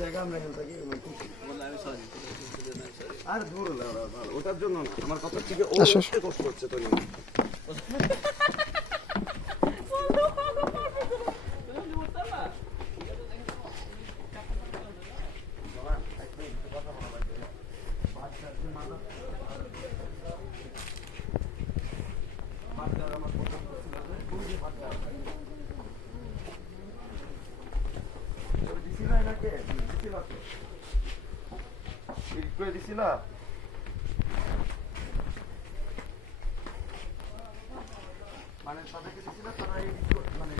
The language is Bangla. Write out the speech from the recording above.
জায়গা আমরা এখান থেকে আর দূর ওটার জন্য না, আমার কথা থেকে ও কষ্ট করছে তো দিছিলা মানে তাদেরকে দিছিলা তারা মানে